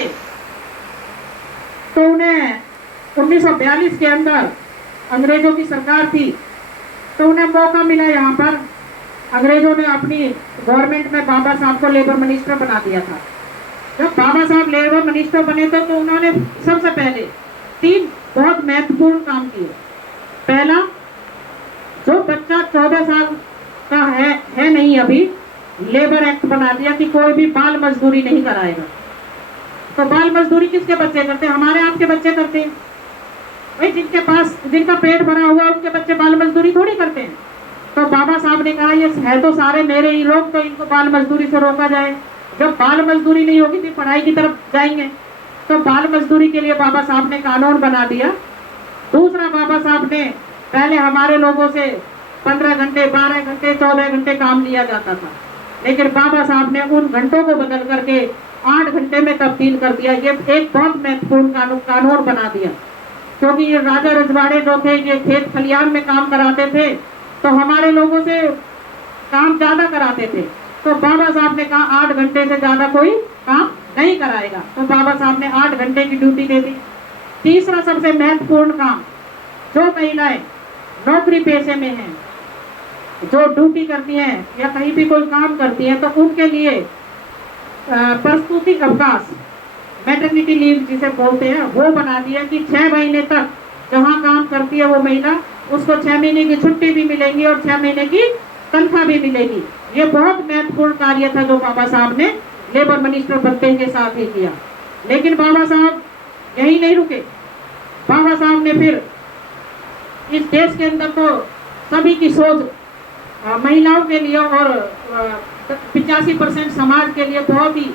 आए तो उन्हें 1942 के अंदर अंग्रेजों की सरकार थी, तो उन्हें मौका मिला यहाँ पर। अंग्रेजों ने अपनी गवर्नमेंट में बाबा साहब को लेबर मिनिस्टर बना दिया था। जब बाबा साहब लेबर मिनिस्टर बने थे तो उन्होंने सबसे पहले 3 बहुत महत्वपूर्ण काम किए। पहला, जो बच्चा 14 साल का है नहीं अभी, लेबर एक्ट बना दिया कि कोई भी बाल मजदूरी नहीं कराएगा। तो बाल मजदूरी किसके बच्चे करते हैं? हमारे आपके बच्चे करते हैं भाई। जिनका पेट भरा हुआ उनके बच्चे बाल मजदूरी थोड़ी करते हैं। तो बाबा साहब ने कहा ये है तो सारे मेरे ही लोग, तो इनको बाल मजदूरी से रोका जाए। जब बाल मजदूरी नहीं होगी तो पढ़ाई की तरफ जाएंगे। तो बाल मजदूरी के लिए बाबा साहब ने कानून बना दिया। दूसरा, बाबा साहब ने पहले हमारे लोगों से 15 घंटे, 12 घंटे, 14 घंटे काम लिया जाता था, लेकिन बाबा साहब ने उन घंटों को बदल करके 8 घंटे में तब्दील कर दिया। ये एक बहुत महत्वपूर्ण कानून बना दिया, क्योंकि ये राजा रजवाड़े जो थे ये खेत खलियान में काम कराते थे, तो हमारे लोगों से काम ज्यादा कराते थे। तो बाबा साहब ने कहा 8 घंटे से ज्यादा कोई काम नहीं कराएगा। तो बाबा साहब ने 8 घंटे की ड्यूटी दे दी। तीसरा सबसे महत्वपूर्ण काम, जो महिलाएं नौकरी पेशे में हैं, जो ड्यूटी करती हैं या कहीं भी कोई काम करती हैं, तो उनके लिए प्रस्तुति अवकाश, मैटरनिटी लीव जिसे बोलते हैं, वो बना दिया कि 6 महीने तक जहाँ काम करती है वो महिला, उसको 6 महीने की छुट्टी भी मिलेगी और 6 महीने की तनख्वाह भी मिलेगी। ये बहुत महत्वपूर्ण कार्य था जो बाबा साहब ने लेबर मिनिस्टर बनते के साथ ही किया। लेकिन बाबा साहब यही नहीं रुके। बाबा साहब ने फिर इस देश के अंदर तो सभी की सोच महिलाओं के लिए और 85% समाज के लिए बहुत ही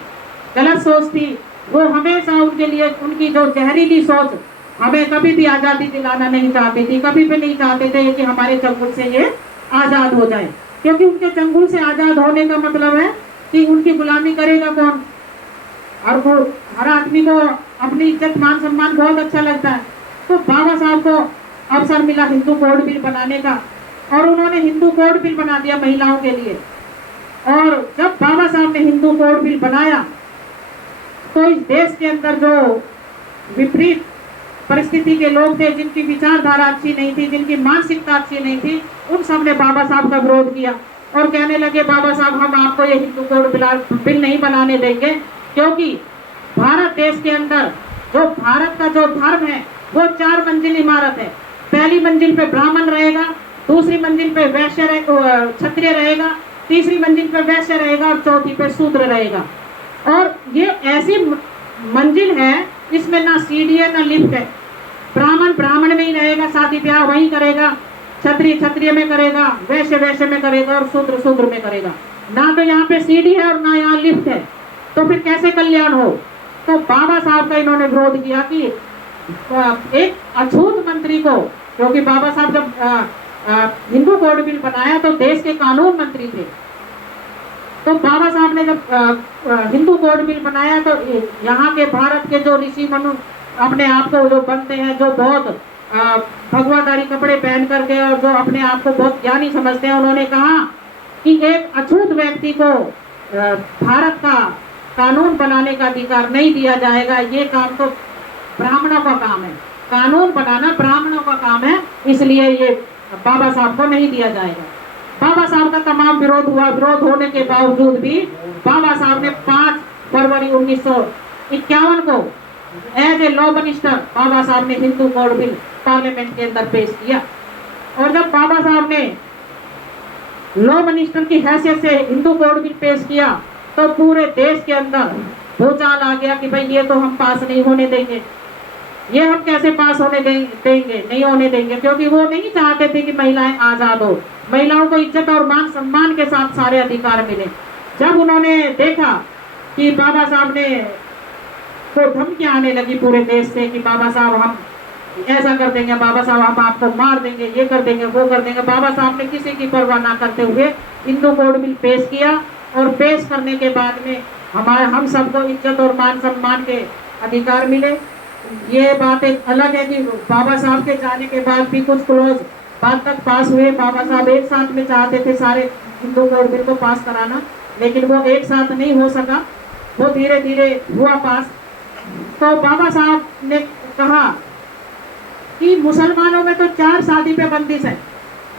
गलत सोच थी। वो हमेशा उनके लिए उनकी जो जहरीली सोच, हमें कभी भी आज़ादी दिलाना नहीं चाहती थी, कभी भी नहीं चाहते थे कि हमारे चंगुल से ये आज़ाद हो जाए, क्योंकि उनके चंगुल से आज़ाद होने का मतलब है कि उनकी गुलामी करेगा कौन। और वो हर आदमी को अपनी इज्जत मान सम्मान बहुत अच्छा लगता है। तो बाबा साहब को अवसर मिला हिंदू कोड बिल बनाने का, और उन्होंने हिंदू कोड बिल बना दिया महिलाओं के लिए। और जब बाबा साहब ने हिंदू कोड बिल बनाया तो इस देश के अंदर जो विपरीत परिस्थिति के लोग थे, जिनकी विचारधारा अच्छी नहीं थी, जिनकी मानसिकता अच्छी नहीं थी, उन सब ने बाबा साहब का विरोध किया और कहने लगे बाबा साहब हम आपको ये हिंदू कोड बिल नहीं बनाने देंगे, क्योंकि भारत देश के अंदर जो भारत का जो धर्म है वो 4 मंजिल इमारत है। पहली मंजिल पे ब्राह्मण रहेगा, दूसरी मंजिल पे वैश्य क्षत्रिय रहेगा, तीसरी मंजिल पे वैश्य रहेगा और चौथी पे शूद्र रहेगा। और ये ऐसी मंजिल है इसमें ना सीढ़ी है ना लिफ्ट है। ब्राह्मण ब्राह्मण में ही रहेगा, शादी ब्याह वहीं करेगा, क्षत्रिय क्षत्रिय में करेगा, वैश्य वैश्य में करेगा और शूद्र शूद्र में करेगा। ना तो यहाँ पे सीढ़ी है और ना यहाँ लिफ्ट है, तो फिर कैसे कल्याण हो। तो बाबा साहब का इन्होंने विरोध किया कि एक अछूत मंत्री को, क्योंकि बाबा साहब जब हिंदू कोड बिल बनाया तो देश के कानून मंत्री थे, तो बाबा साहब ने जब हिंदू कोड बिल बनाया तो यहाँ के भारत के जो ऋषि मनु अपने आप को जो बनते हैं, जो बहुत भगवादारी कपड़े पहन करके और जो अपने आप को बहुत ज्ञानी समझते हैं, उन्होंने कहा कि एक अछूत व्यक्ति को भारत का कानून बनाने का अधिकार नहीं दिया जाएगा। ये काम तो ब्राह्मणों का काम है, कानून बनाना ब्राह्मणों का काम है, इसलिए ये बाबा साहब को नहीं दिया जाएगा। बाबा साहब का तमाम विरोध हुआ। विरोध होने के बावजूद भी बाबा साहब ने 5 फरवरी 1951 को एज ए लॉ मिनिस्टर बाबा साहब ने हिंदू कोड बिल पार्लियामेंट के अंदर पेश किया। और जब बाबा साहब ने लॉ मिनिस्टर की हैसियत से हिंदू कोड बिल पेश किया तो पूरे देश के अंदर भूचाल आ गया कि भाई ये तो हम पास नहीं होने देंगे, ये हम कैसे पास होने देंगे, नहीं होने देंगे, क्योंकि वो नहीं चाहते थे कि महिलाएं आज़ाद हो, महिलाओं को इज्जत और मान सम्मान के साथ सारे अधिकार मिले। जब उन्होंने देखा कि बाबा साहब ने को धमकियां आने लगी पूरे देश से कि बाबा साहब हम ऐसा कर देंगे, बाबा साहब हम आपको मार देंगे, ये कर देंगे, वो कर देंगे, बाबा साहब ने किसी की परवाह ना करते हुए हिंदू कोड बिल पेश किया। और पेश करने के बाद में हम सबको इज्जत और मान सम्मान के अधिकार मिले। ये बात एक अलग है कि बाबा साहब के जाने के बाद भी कुछ क्लोज बात तक पास हुए। बाबा साहब एक साथ में चाहते थे सारे हिंदू कोड बिल को पास कराना, लेकिन वो एक साथ नहीं हो सका, वो धीरे धीरे हुआ पास। तो बाबा साहब ने कहा कि मुसलमानों में तो 4 शादी पे बंदिश है,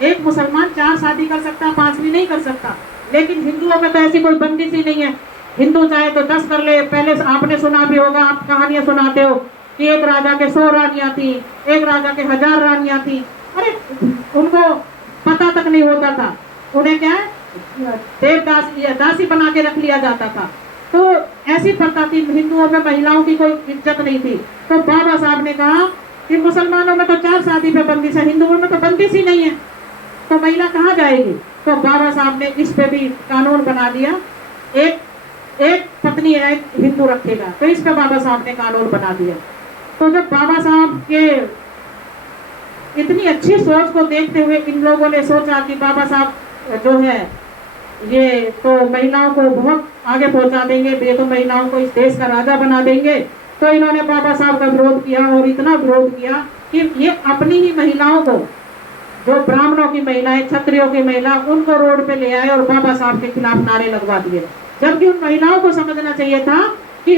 एक मुसलमान 4 शादी कर सकता है, 5वीं नहीं कर सकता, लेकिन हिंदुओं में तो ऐसी कोई बंदिश ही नहीं है। हिंदू चाहे तो 10 कर ले। पहले आपने सुना भी होगा, आप कहानियां सुनाते हो कि एक राजा के 100 रानियां थी, एक राजा के 1000 रानियां थी। अरे उनको पता तक नहीं होता था, उन्हें क्या है देवदास या दासी बना के रख लिया जाता था। तो ऐसी प्रथा थी, हिंदुओं में महिलाओं की कोई इज्जत नहीं थी। तो बाबा साहब ने कहा कि मुसलमानों में तो 4 शादी पे बंदिश है, हिंदुओं में तो बंदिश ही नहीं है, तो महिला कहाँ जाएगी। तो बाबा साहब ने इस पे भी कानून बना दिया, एक पत्नी है एक हिंदू रखेगा, तो इस पे बाबा साहब ने कानून बना दिया। तो जब बाबा साहब के इतनी अच्छी सोच को देखते हुए इन लोगों ने सोचा कि बाबा साहब जो है ये तो महिलाओं को बहुत आगे पहुंचा देंगे, ये तो महिलाओं को इस देश का राजा बना देंगे। तो इन्होंने बाबा साहब का विरोध किया, और इतना विरोध किया कि ये अपनी ही महिलाओं को, जो ब्राह्मणों की महिलाएं, क्षत्रियों की महिला, उनको रोड पे ले आए और बाबा साहब के खिलाफ नारे लगवा दिए। जबकि उन महिलाओं को समझना चाहिए था कि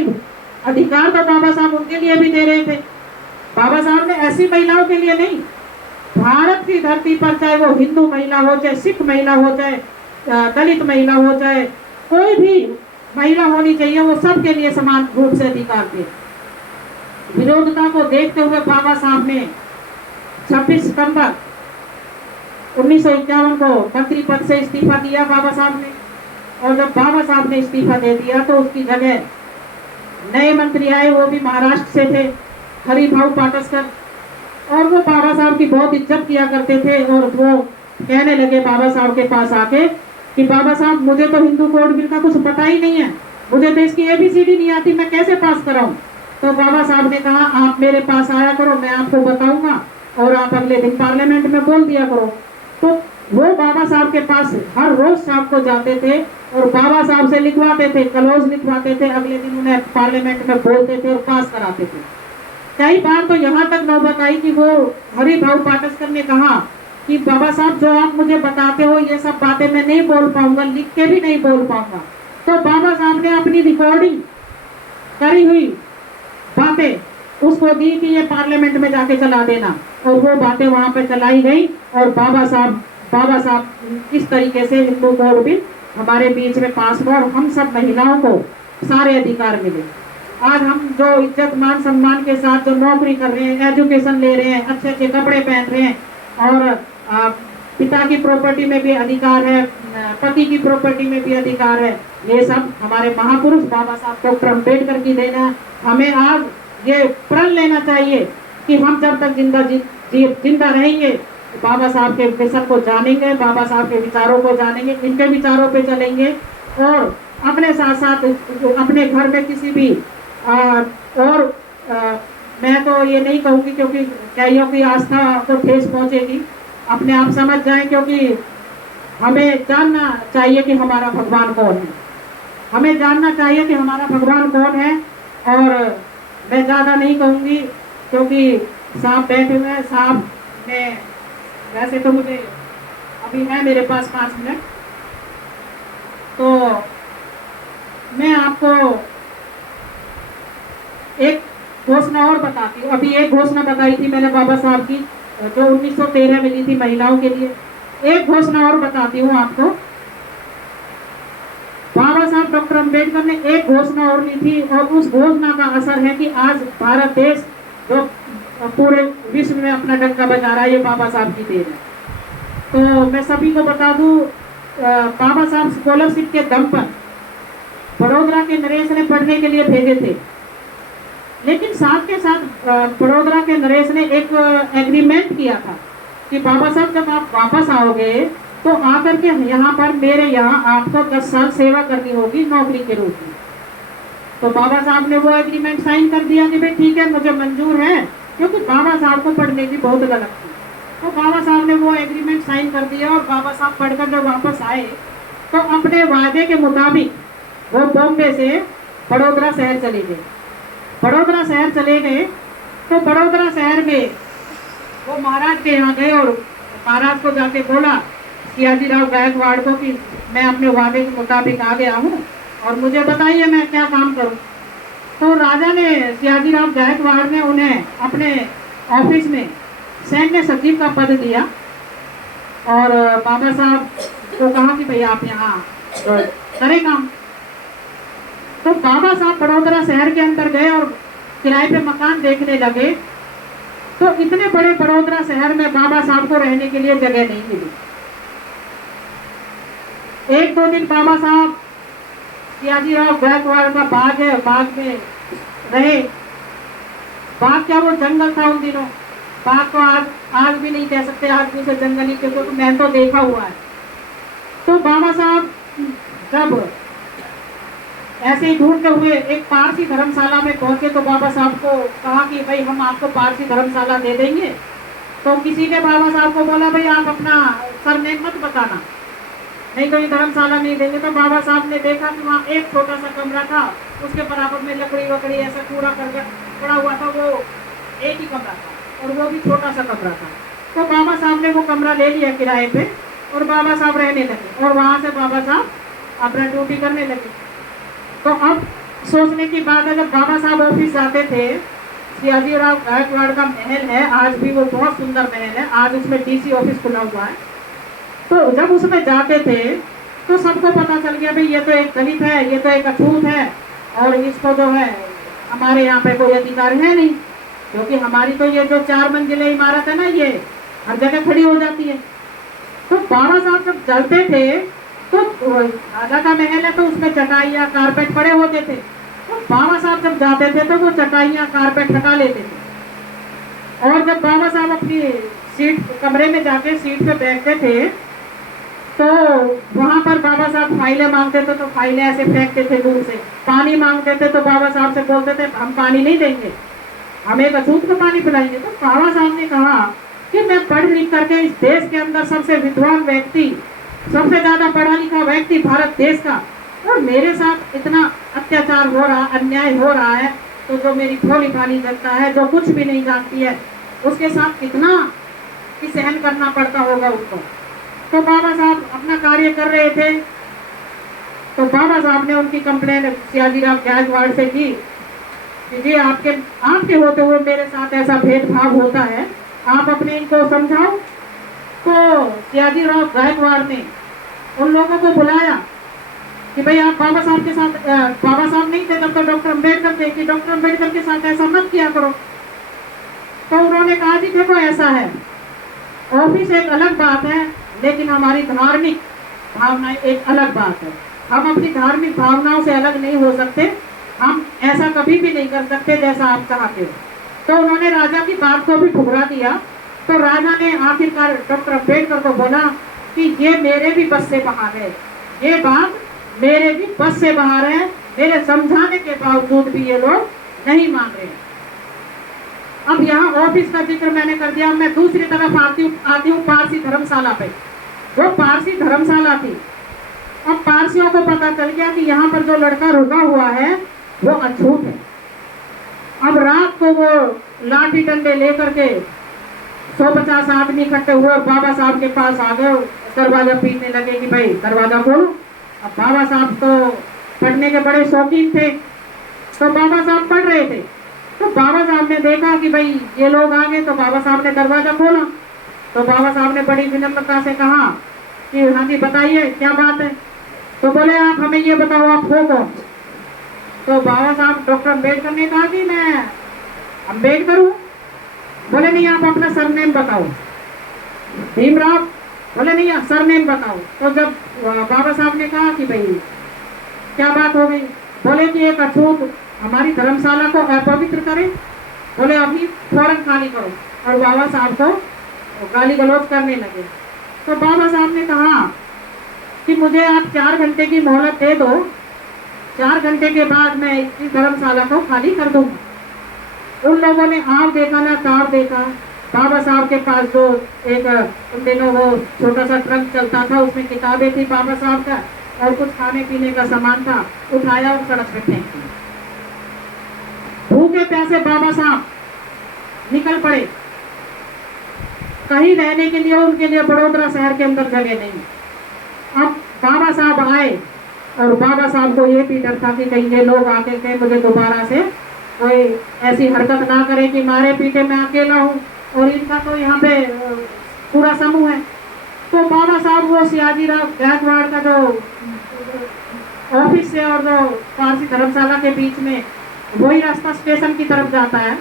अधिकार तो बाबा साहब उनके लिए भी दे रहे थे। बाबा साहब ने ऐसी महिलाओं के लिए नहीं, भारत की धरती पर चाहे वो हिंदू महिला हो, चाहे सिख महिला हो, चाहे दलित महिला हो, चाहे कोई भी महिला होनी चाहिए, वो सबके लिए समान रूप से अधिकार थे। विरोधता को देखते हुए बाबा साहब ने 26 सितंबर 1951 को मंत्री पद से इस्तीफा दिया बाबा साहब ने। और जब बाबा साहब ने इस्तीफा दे दिया तो उसकी जगह नए मंत्री आए, वो भी महाराष्ट्र से थे, हरिभाऊ पाटस्कर। और वो बाबा साहब की बहुत इज्जत किया करते थे, और वो कहने लगे बाबा साहब के पास आके कि बाबा साहब मुझे तो हिंदू कोड बिल का कुछ पता ही नहीं है, मुझे तो इसकी ABCD नहीं आती, मैं कैसे पास कराऊं। तो बाबा साहब ने कहा आप मेरे पास आया करो, मैं आपको बताऊंगा, और आप अगले दिन पार्लियामेंट में बोल दिया करो। तो वो बाबा साहब के पास हर रोज शाम को जाते थे और बाबा साहब से लिखवाते थे, कलोज लिखवाते थे, अगले दिन उन्हें पार्लियामेंट में बोलते थे और पास कराते थे। कई बार तो यहाँ तक नौबत आई कि वो हरिभाऊ पाटस्कर ने कहा कि बाबा साहब जो आप मुझे बताते हो ये सब बातें मैं नहीं बोल पाऊंगा, लिख के भी नहीं बोल पाऊंगा। तो बाबा साहब ने अपनी रिकॉर्डिंग करी हुई बातें उसको दी कि ये पार्लियामेंट में जाके चला देना, और वो बातें वहां पे चलाई गई, और बाबा साहब इस तरीके से हिंदू कोड बिल हमारे बीच में पास हुआ, और हम सब महिलाओं को सारे अधिकार मिले। आज हम जो इज्जत मान सम्मान के साथ जो नौकरी कर रहे हैं, एजुकेशन ले रहे हैं, अच्छे अच्छे कपड़े पहन रहे हैं, और पिता की प्रॉपर्टी में भी अधिकार है, पति की प्रॉपर्टी में भी अधिकार है, ये सब हमारे महापुरुष बाबा साहब डॉक्टर अम्बेडकर की देन है। हमें आज ये प्रण लेना चाहिए कि हम जब तक जिंदा रहेंगे बाबा साहब के मिशन को जानेंगे, बाबा साहब के विचारों को जानेंगे, इनके विचारों पे चलेंगे, और अपने साथ साथ अपने घर में किसी भी मैं तो ये नहीं कहूँगी क्योंकि कईयों की आस्था को ठेस पहुँचेगी, अपने आप समझ जाएं, क्योंकि हमें जानना चाहिए कि हमारा भगवान कौन है, हमें जानना चाहिए कि हमारा भगवान कौन है। और मैं ज़्यादा नहीं कहूँगी क्योंकि साहब बैठे हुए हैं, साहब मैं वैसे तो मुझे अभी है मेरे पास 5 मिनट, तो मैं आपको एक घोषणा और बताती हूँ। अभी एक घोषणा बताई थी मैंने बाबा साहब की जो 1913 में ली थी महिलाओं के लिए, एक घोषणा और बताती हूँ आपको। बाबा साहब डॉक्टर अम्बेडकर ने एक घोषणा और ली थी, और उस घोषणा का असर है कि आज भारत देश जो पूरे विश्व में अपना डंका बजा रहा है, ये बाबा साहब की देन है। तो मैं सभी को बता दूं, बाबा साहब स्कॉलरशिप के दम पर बड़ोदरा के नरेश ने पढ़ने के लिए भेजे थे, लेकिन साथ के साथ बड़ोदरा के नरेश ने एक एग्रीमेंट किया था कि बाबा साहब जब आप वापस आओगे तो आकर के यहाँ पर मेरे यहाँ आपको 10 साल सेवा करनी होगी नौकरी के रूप में। तो बाबा साहब ने वो एग्रीमेंट साइन कर दिया कि भाई ठीक है मुझे मंजूर है, क्योंकि बाबा साहब को पढ़ने की बहुत गलत थी। तो बाबा साहब ने वो एग्रीमेंट साइन कर दिया, और बाबा साहब पढ़कर जब वापस आए तो अपने वादे के मुताबिक वो बॉम्बे से बड़ोदरा शहर चले गए। बड़ोदरा शहर चले गए तो बड़ोदरा शहर में वो महाराज के यहाँ गए, और महाराज को जाके बोला सियाजीराव गायकवाड़ को कि मैं अपने वादे के मुताबिक आ गया हूँ और मुझे बताइए मैं क्या काम करूँ। तो राजा ने, सियाजीराव गायकवाड़ ने उन्हें अपने ऑफिस में सैन्य सचिव का पद दिया और बाबा साहब को कहा कि भाई आप यहाँ करें काम। तो बाबा साहब बड़ौदा शहर के अंदर गए और किराए पे मकान देखने लगे। तो इतने बड़े बड़ौदा शहर में बाबा साहब को रहने के लिए जगह नहीं मिली। एक दो दिन बाबा साहब सियाजीराव गायकवाड़ का बाग है, बाग में रहे। बाग क्या, वो जंगल था उन दिनों। बाग को आग भी नहीं कह सकते, आग दूसरे जंगली के, तो मैं तो देखा हुआ है। तो बाबा साहब जब ऐसे ही ढूंढते हुए एक पारसी धर्मशाला में पहुंचे तो बाबा साहब को कहा कि भाई हम आपको पारसी धर्मशाला दे देंगे। तो किसी ने बाबा साहब को बोला भाई आप अपना सरनेम मत बताना, नहीं तो ये धर्मशाला नहीं देंगे। तो बाबा साहब ने देखा कि वहाँ एक छोटा सा कमरा था, उसके बराबर में लकड़ी वकड़ी ऐसा कूड़ा करके पड़ा हुआ था, वो एक ही कमरा था और वो भी छोटा सा कमरा था। तो बाबा साहब ने वो कमरा ले लिया किराए पे और बाबा साहब रहने लगे और वहाँ से बाबा साहब अपना ड्यूटी करने लगे। तो अब सोचने की बात है, जब बाबा साहब ऑफिस जाते थे, सियाजीराव गायकवाड़ का महल है, आज भी वो बहुत सुंदर महल है, आज उसमें डीसी ऑफिस खुला हुआ है। तो जब उसमें जाते थे तो सबको पता चल गया भाई ये तो एक दलित है, ये तो एक अछूत है और इसको जो है हमारे यहाँ पे कोई अधिकार है नहीं, क्योंकि हमारी तो ये जो 4 मंजिले इमारत है ना, ये हर जगह खड़ी हो जाती है। तो बाबा साहब जब चलते थे तो राजा का महल है तो उसमें चटाइयाँ कारपेट पड़े होते थे। तो बाबा साहब जब जाते थे तो वो चटाइयाँ कारपेट हटा लेते थे और जब बाबा साहब अपनी सीट कमरे में जाके सीट पे बैठते थे तो वहां पर बाबा साहब फाइलें मांगते थे तो फाइलें ऐसे फेंकते थे दूर से। पानी मांगते थे तो बाबा साहब से बोलते थे हम पानी नहीं देंगे, हम एक अछूत को पानी पिलाएंगे। तो बाबा साहब ने कहा कि मैं पढ़ लिख करके इस देश के अंदर सबसे विद्वान व्यक्ति, सबसे ज्यादा पढ़ा लिखा व्यक्ति भारत देश का, और मेरे साथ इतना अत्याचार हो रहा, अन्याय हो रहा है, तो जो मेरी भोली भाली जनता है जो कुछ भी नहीं जानती है उसके साथ कितना ही सहन करना पड़ता होगा उनको। तो बाबा साहब अपना कार्य कर रहे थे। तो बाबा साहब ने उनकी कंप्लेन सियाजीराव गायकवाड़ से की कि जी आपके होते हुए मेरे साथ ऐसा भेदभाव होता है, आप अपने इनको समझाओ। तो सियाजीराव गायकवाड़ ने उन लोगों को बुलाया कि भाई आप बाबा साहब के साथ, बाबा साहब नहीं थे तब तो डॉक्टर अम्बेडकर थे, कि डॉक्टर अम्बेडकर के साथ ऐसा मत किया करो। तो उन्होंने कहा जी देखो ऐसा है, ऑफिस एक अलग बात है लेकिन हमारी धार्मिक भावनाएं एक अलग बात है, हम अपनी धार्मिक भावनाओं से अलग नहीं हो सकते, हम ऐसा कभी भी नहीं कर सकते जैसा आप चाहते हो। तो उन्होंने राजा की बात को भी ठुकरा दिया। तो राजा ने आखिरकार डॉक्टर अम्बेडकर को बोला कि ये मेरे भी बस से बाहर है, ये बात मेरे भी बस से बाहर है, मेरे समझाने के बावजूद भी ये लोग नहीं मान रहे। अब यहाँ ऑफिस का जिक्र मैंने कर दिया, मैं दूसरी तरफ आती हूँ पारसी धर्मशाला पे। वो पारसी धर्मशाला थी। अब पारसियों को पता चल गया कि यहाँ पर जो लड़का रुका हुआ है वो अछूत है। अब रात को वो लाठी डंडे लेकर के 150 आदमी इकट्ठे हुए बाबा साहब के पास आ गए, दरवाजा पीटने लगे कि भाई दरवाजा खोलो। अब बाबा साहब तो पढ़ने के बड़े शौकीन थे, तो बाबा साहब पढ़ रहे थे। तो बाबा साहब ने देखा कि भाई ये लोग आ गए, तो बाबा साहब ने दरवाजा खोला। तो बाबा साहब ने बड़ी विनम्रता से कहा कि हाँ जी बताइए क्या बात है। तो बोले आप हमें ये बताओ आप हो कौन। तो बाबा साहब डॉक्टर अम्बेडकर ने कहा कि मैं अम्बेडकर हूँ। बोले नहीं आप अपना सरनेम बताओ। भीमराव। बोले नहीं सरनेम बताओ। तो जब बाबा साहब ने कहा कि भाई क्या बात हो गई, बोले कि एक अछूत हमारी धर्मशाला को अपवित्र करे, बोले अभी फौरन खाली करो। और बाबा साहब को गाली गलौज करने लगे। तो बाबा साहब ने कहा कि मुझे आप 4 घंटे की मोहलत दे दो, 4 घंटे के बाद मैं इस धर्मशाला को खाली कर दूंगा। उन लोगों ने आग देखा ना तार देखा। बाबा साहब के पास जो एक उन दिनों वो छोटा सा ट्रक चलता था, उसमें किताबें थी बाबा साहब का और कुछ खाने पीने का सामान था, उठाया और सड़क पे फेंक दिया। भूखे प्यासे बाबा साहब निकल पड़े। कहीं रहने के लिए उनके लिए बड़ौदा शहर के अंदर जगह नहीं। अब बाबा साहब आए और बाबा साहब को ये भी डर था कि कहीं ये लोग आके कहीं मुझे दोबारा से कोई ऐसी हरकत ना करे कि मारे पीटे मैं अकेला हूँ और इनका तो यहाँ पे पूरा समूह है। तो बाबा साहब वो सियाजीराव गायकवाड़ का जो ऑफिस से और जो पारसी धर्मशाला के बीच में वही रास्ता स्टेशन की तरफ जाता है,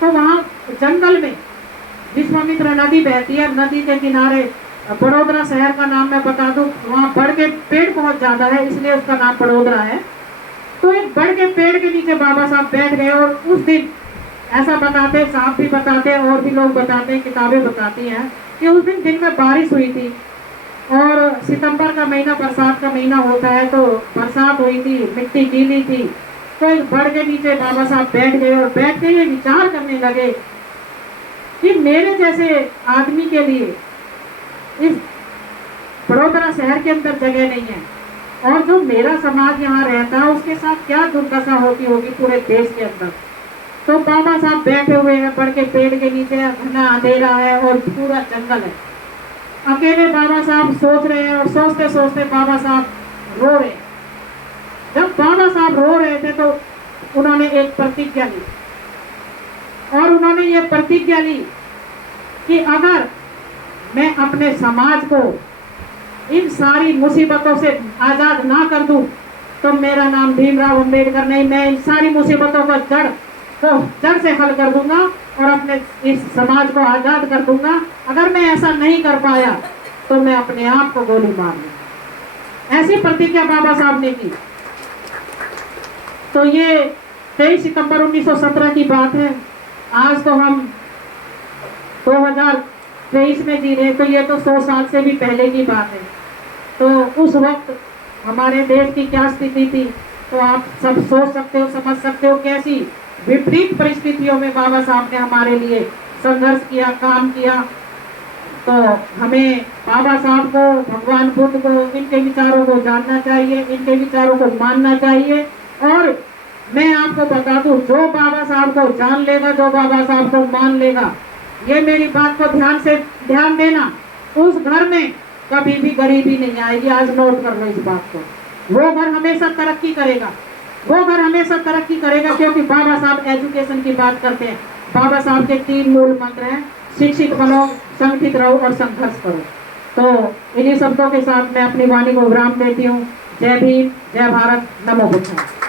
तो वहाँ जंगल में विश्वामित्र नदी बहती है। नदी के किनारे बड़ोदरा शहर का नाम मैं बता दूं, वहाँ बड़ के पेड़ बहुत ज्यादा है इसलिए उसका नाम बड़ोदरा है। तो एक बड़ के पेड़ के नीचे बाबा साहब बैठ गए और उस दिन ऐसा बताते, साहब भी बताते और भी लोग बताते, किताबें बताती हैं कि उस दिन में बारिश हुई थी और सितंबर का महीना बरसात का महीना होता है, तो बरसात हुई थी, मिट्टी गीली थी। तो एक बड़ के नीचे बाबा साहब बैठ गए और बैठ के ये विचार करने लगे कि मेरे जैसे आदमी के लिए इस बड़ोदरा शहर के अंदर जगह नहीं है और जो मेरा समाज यहाँ रहता है उसके साथ क्या दुर्दशा होती होगी पूरे देश के अंदर। तो बाबा साहब बैठे हुए हैं बड़ के पेड़ के नीचे, घना अंधेरा है और पूरा जंगल है। अकेले बाबा साहब सोच रहे हैं और सोचते सोचते बाबा साहब रो रहे हैं। जब बाबा साहब रो रहे थे तो उन्होंने एक प्रतिज्ञा ली और उन्होंने ये प्रतिज्ञा ली कि अगर मैं अपने समाज को इन सारी मुसीबतों से आजाद ना कर दूं तो मेरा नाम भीमराव अंबेडकर नहीं, मैं इन सारी मुसीबतों को जड़ से हल कर दूंगा और अपने इस समाज को आजाद कर दूंगा। अगर मैं ऐसा नहीं कर पाया तो मैं अपने आप को गोली मार लूंगा। ऐसी प्रतिज्ञा बाबा साहब ने की। तो ये 23 सितंबर 1917 की बात है। आज तो हम 2023 में जी रहे, तो ये तो 100 साल से भी पहले की बात है। तो उस वक्त हमारे देश की क्या स्थिति थी तो आप सब सोच सकते हो, समझ सकते हो कैसी विपरीत परिस्थितियों में बाबा साहब ने हमारे लिए संघर्ष किया, काम किया। तो हमें बाबा साहब को, भगवान बुद्ध को, इनके विचारों को जानना चाहिए, इनके विचारों को मानना चाहिए। और मैं आपको बता दूं, जो बाबा साहब को जान लेगा, जो बाबा साहब को मान लेगा, ये मेरी बात को ध्यान देना, उस घर में कभी भी गरीबी नहीं आएगी। आज नोट कर लो इस बात को। वो घर हमेशा तरक्की करेगा, वो घर हमेशा तरक्की करेगा, क्योंकि बाबा साहब एजुकेशन की बात करते हैं। बाबा साहब के 3 मूल मंत्र हैं, शिक्षित बनो, संगठित रहो और संघर्ष करो। तो इन्हीं शब्दों के साथ मैं अपनी वाणी को विराम देती हूँ। जय भीम, जय भारत, नमो बुद्धाय।